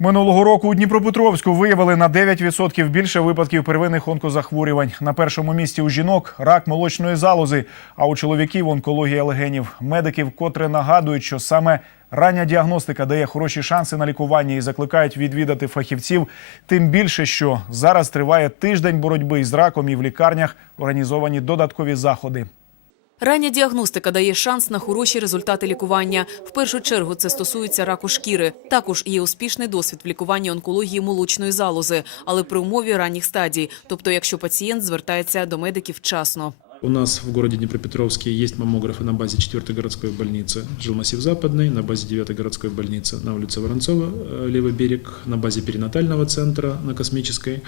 Минулого року у Дніпропетровську виявили на 9% більше випадків первинних онкозахворювань. На першому місці у жінок рак молочної залози, а у чоловіків онкологія легенів. Медики вкотре нагадують, що саме рання діагностика дає хороші шанси на лікування і закликають відвідати фахівців. Тим більше, що зараз триває тиждень боротьби із раком і в лікарнях організовані додаткові заходи. Рання діагностика дає шанс на хороші результати лікування. В першу чергу це стосується раку шкіри. Також є успішний досвід в лікуванні онкології молочної залози, але при умові ранніх стадій, тобто якщо пацієнт звертається до медиків вчасно. У нас в городе Днепропетровске есть маммографы на базе 4 городской больницы Жилмассив Западный, на базе 9 городской больницы на улице Воронцова, э, левый берег, на базе перинатального центра на Космической,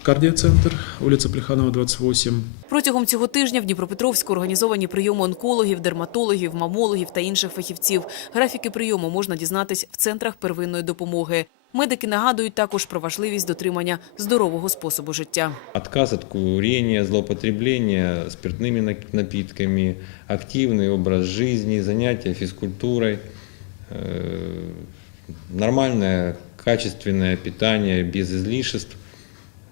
э, кардиоцентр, улица Плеханова, 28, Протягом цього тижня в Дніпропетровську організовані прийоми онкологів, дерматологів, мамологів та інших фахівців. Графіки прийому можна дізнатись в центрах первинної допомоги. Медики нагадують також про важливість дотримання здорового способу життя. Отказ от курения, злоупотребления спиртными на- напитками, активный образ жизни, занятия физкультурой, э, нормальное качественное питание без излишеств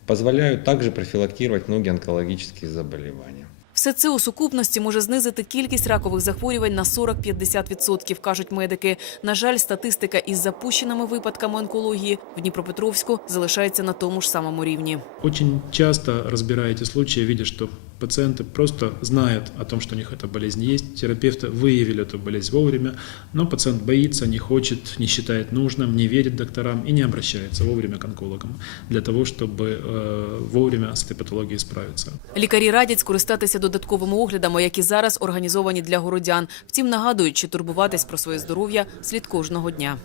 позволяют также профилактировать многие онкологические заболевания. Все це у сукупності може знизити кількість ракових захворювань на 40-50%, кажуть медики. На жаль, статистика із запущеними випадками онкології в Дніпропетровську залишається на тому ж самому рівні. Очень часто розбираєте случаї, бачите, что пациенты просто знают о том, что у них эта болезнь есть, терапевты выявили эту болезнь вовремя, но пациент боится, не хочет, не считает нужным, не верит докторам и не обращается вовремя к онкологам для того, чтобы э, вовремя с этой патологией справиться. Лікарі радять скористатися додатковими оглядами, які зараз організовані для городян. Втім, нагадують, що турбуватись про своє здоров'я слід кожного дня.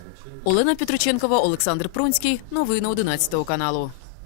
Олена Петроченкова, Олександр Пронський. Новини 11 каналу.